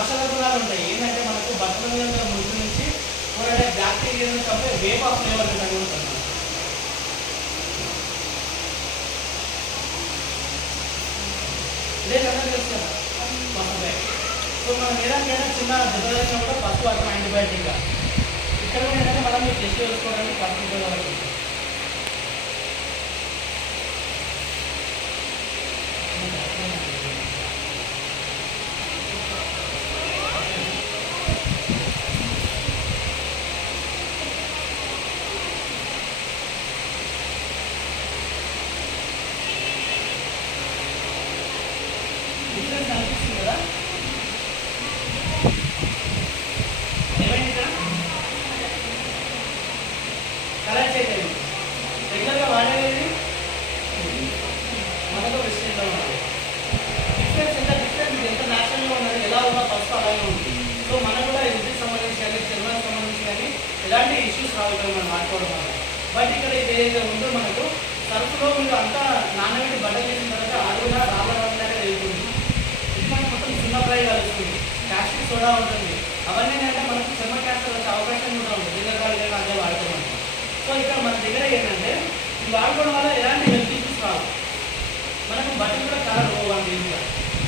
ఔషధ గుణాలు ఉంటాయి. ఏంటంటే మనకు బట్టల మీద ముద్దు నుంచి కూరగాయ బ్యాక్టీరియాను చంపే వేప్ ఆఫ్ ఫ్లేవర్ కలిగి ఉంటుంది. లేదన్నా తెలుసు పసుపు. సో మనం ఏదైనా చిన్న దెబ్బ కూడా పసుపు అర్థం యాంటీబయాటిక్గా. ఇక్కడ కూడా ఏంటంటే మనం మీరు టెస్ట్ చేసుకోవడానికి పసుపు ఉపయోగపడుతుంది. డిఫరెన్స్ అనిపిస్తుంది కదా? ఏమైంది ఇక్కడ? కలర్ చేంజ్ అయింది. రెగ్యులర్గా వాడేది మనకు వెస్టర్న్లో ఉన్నది. డిఫరెన్స్ ఎంత న్యాచురల్గా ఉన్నది, ఎలా ఉన్నా ఫస్ట్ అలాగే ఉంది. సో మనకు కూడా హెల్త్కి సంబంధించి కానీ చర్మానికి సంబంధించి కానీ ఎలాంటి ఇష్యూస్ రావు ఇక్కడ మనం మాట్లాడడం వల్ల. బట్ ఇక్కడ ఇది ఏదైతే ఉందో మనకు సరుకులో మీరు అంతా నాన్నబెట్టి బట్టలు చేసిన తర్వాత అరుగున రావడంలాగా వెళ్తుంది. ఇది మనకు మొత్తం సున్నప్రాయి కలుస్తుంది, కాస్టిక్ సోడా ఉంటుంది. అవన్నీ ఏంటంటే మనకు చర్మ క్యాన్సర్ వచ్చే అవకాశం కూడా ఉంటుంది దీర్ఘకాలికంగా అదే వాడుకోవడం. సో ఇక్కడ మన దగ్గర ఏంటంటే ఇది వాడుకోవడం వల్ల ఎలాంటి హెల్త్ ఇష్యూస్ రావు. మనకు బట్టలు కూడా కలర్ పోవాలి, ఈజీగా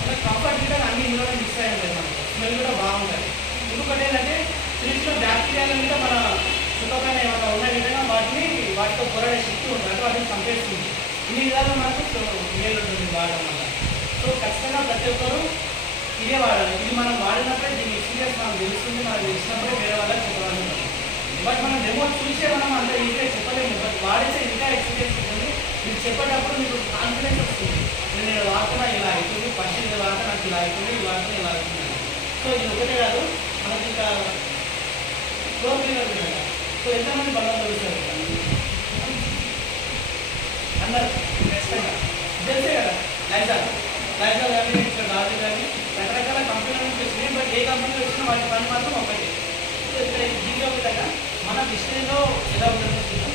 మనకు కంఫర్ట్గా అన్ని ఇందులోనే మిక్స్ అయి ఉంటాయి. మనకు స్మెల్ కూడా బాగుంటుంది. ఇంకొకటి ఏంటంటే చిన్న చిన్న బ్యాక్టీరియాల మీద మన చుట్టపైన ఏమైనా ఉన్న విధంగా వాటితో పోరాడే శక్తి ఉంటుంది, అంటే వాటిని చంపేస్తుంది. ఇన్ని విధాలు మనకు మేలు ఉంటుంది వాడడం వల్ల. సో ఖచ్చితంగా ప్రతి ఒక్కరు ఇదే వాడాలి. ఇది మనం వాడినప్పుడే దీని ఎక్స్పీరియన్స్ మనకు తెలుస్తుంది, మనకు తెలిసినప్పుడే వేరే వాళ్ళకి చెప్పాలి. బట్ మనం రిమోట్ చూసే మనం అంత ఈజీగా చెప్పలేము. బట్ వాడితే ఇంకా ఎక్స్పీరియన్స్ ఉంటుంది. మీరు చెప్పేటప్పుడు మీకు కాన్ఫిడెన్స్ వస్తుంది. నేను వాడుతున్నా ఇలా అవుతుంది, ఫస్ట్ ఇది వాడితే నాకు ఇలా అవుతుంది, ఇది వాడితే ఇలా అవుతుంది. సో ఇది ఒకటే కాదు, మనకి ఇంకా ఫ్లోర్ క్లీనర్ ఉంటుంది. సో ఎంతమంది బంగారు తెలుస్తారు అందరు ఖచ్చితంగా తెలిసే కదా. లైజాల్ కానీ ఇక్కడ రాజు కానీ రకరకాల కంపెనీల నుంచి వచ్చినాయి. బట్ ఏ కంపెనీ వచ్చినా వాటి పని మాత్రం ఒకటి. సో ఇక్కడ దీంట్లో విధంగా మన డిస్ప్లేలో ఎలా ఉంటుందో చూద్దాం.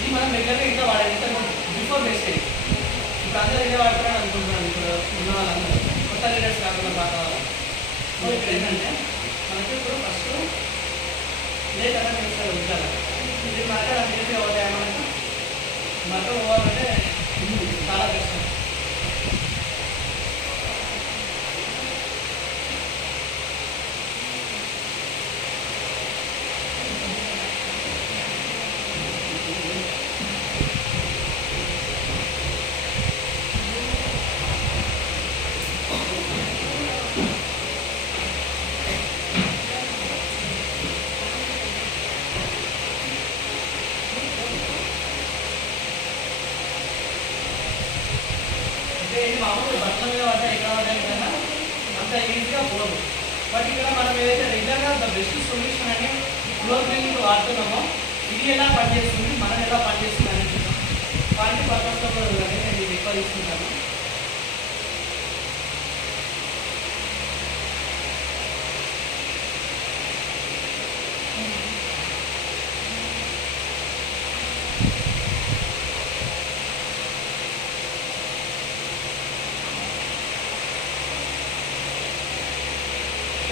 ఇది మనం రెగ్యులర్గా ఇంట్లో వాడాలి. ఇంత బిఫోర్ మెసేజ్ ఇప్పుడు అందరూ ఇదే వాడతారని అనుకుంటున్నాను. ఇప్పుడు ఉన్న వాళ్ళందరూ కొత్త లీడర్స్ కాకుండా పాత వాళ్ళు. సో ఇక్కడ ఏంటంటే మనకి ఇప్పుడు ఫస్ట్ లేదన్నా తెలుస్తారు ఉంచాలి. ఇది మరక నీట్గా అవుతాయి. మనకు మరక పోవాలంటే చాలా కష్టం. మామూలు బట్టల మీద పడ్డా ఎక్కడ పడ్డా అంత ఈజీగా పోదు. బట్ ఇక్కడ మనం ఏదైతే రెగ్యులర్గా ద బెస్ట్ సొల్యూషన్ అని ఫ్లోర్ క్లీనింగ్ వాడుతున్నామో ఇది ఎలా పనిచేస్తుంది, మనం ఎలా పనిచేస్తుంది అనేది చూద్దాం. క్వాలిటీ పర్పస్లో కూడా నేను ఇది ఎక్కువ తీసుకుంటాను.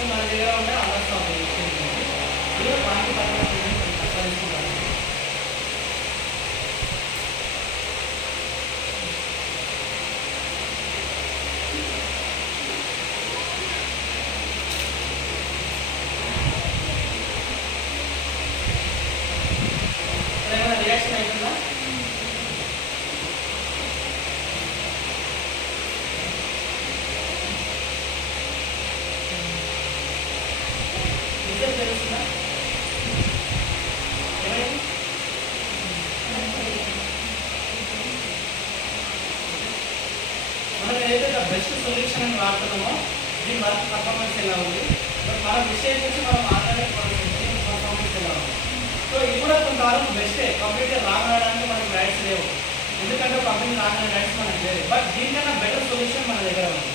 మన దగ్గర ఉంటే అవర్స్ ఇది క్వాలిటీ పర్పస్ తీసుకుంటాను. ఏమైనా రియాక్షన్ అవుతుందా? తెలుస్తుందా? ఏమైంది? మనం ఏదైతే బెస్ట్ సొల్యూషన్ అని వాడుతున్నామో దీని వర్క్ పర్ఫార్మెన్స్ ఎలా ఉంది, బట్ మన విషయం నుంచి మనం మాట్లాడే పర్ఫార్మెన్స్ ఎలా ఉంది. సో ఇది కూడా కొంతవరకు బెస్టే, కంప్లీట్గా రాంగ్ రావడానికి ఎందుకంటే పంపింగ్ ఆన్లైన్ రైట్స్ మనకు లేదు. బట్ దీనికన్నా బెటర్ సొల్యూషన్ మన దగ్గర ఉంది.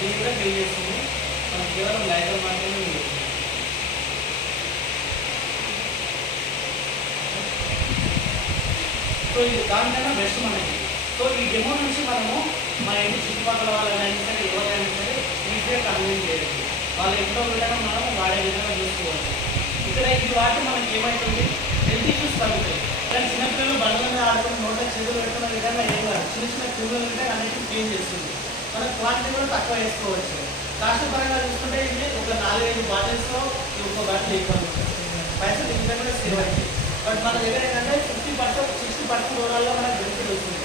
దీన్ని కూడా ఫిల్ చేస్తుంది. మనం కేవలం లైటర్ మాత్రమే యూజ్ చేస్తుంది. సో ఇది దానికన్నా బెస్ట్ మనకి. సో ఈ డెమో నుంచి మనము మన ఇంటి చుట్టుపక్కల వాళ్ళైనా సరే ఎవరైనా సరే ఈజీగా కన్వీన్ చేయొచ్చు. వాళ్ళ ఇంట్లో విధంగా మనం వాడే విధంగా చూసుకోవచ్చు. ఇక్కడ ఇది వాటి మనకి ఏమవుతుంది, హెల్త్ ఇష్యూస్ తగ్గుతాయి. కానీ చిన్నపిల్లలు బండ్ల మీద ఆడుకుని నోట్లో చేతులు పెట్టుకున్న విధంగా ఏం కాదు. చిన్న చిన్న క్రిములు ఉంటే అన్నిటిని క్లీన్ చేస్తుంది. మనం క్వాంటిటీ కూడా తక్కువ వేసుకోవచ్చు. కాస్ట్ పరంగా చూసుకుంటే ఇది ఒక 4-5 బాటిల్స్లో ఒక బాటిల్ ఎక్కువ పైసలు ఇంకా కూడా సేవ్ అవుతాయి. బట్ మన దగ్గర ఏంటంటే 50%, 60% దూరాల్లో మనకు బెనిఫిట్ వస్తుంది.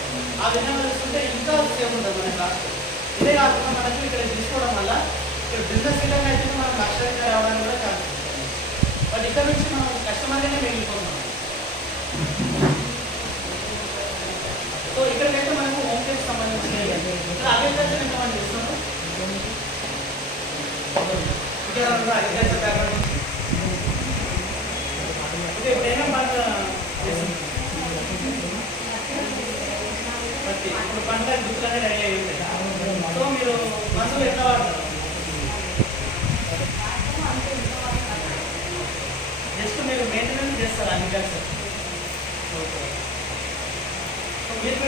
ఆ విధంగా చూసుకుంటే ఇంకా సేవ్ ఉంటుంది మన కాస్ట్. ఇదే కాకుండా మనకు ఇక్కడ తీసుకోవడం వల్ల ఇక్కడ బిజినెస్ విధంగా అయితే మనం లక్షగా రావడానికి కూడా ఛాన్స్ ఉంటుంది. బట్ ఇక్కడ నుంచి మనం కస్టమర్గానే మిగిలిపోతున్నాం. సో ఇక్కడికైతే మనకు హోమ్ కేర్కి సంబంధించిన ఇక్కడ అగ్రికల్చర్ ఎంతమంది చేస్తున్నాం, ఇక్కడ అగ్రికల్చర్ బ్యాక్గ్రౌండ్ ఇప్పుడు ఏమేమి పంట ఇప్పుడు పంట గుర్తులనే రెడీ అయ్యి ఉంటాయి. సో మీరు మందులు ఎట్లా వాడతారు, జస్ట్ మీరు మెయింటెనెన్స్ చేస్తారు అగ్రికల్చర్.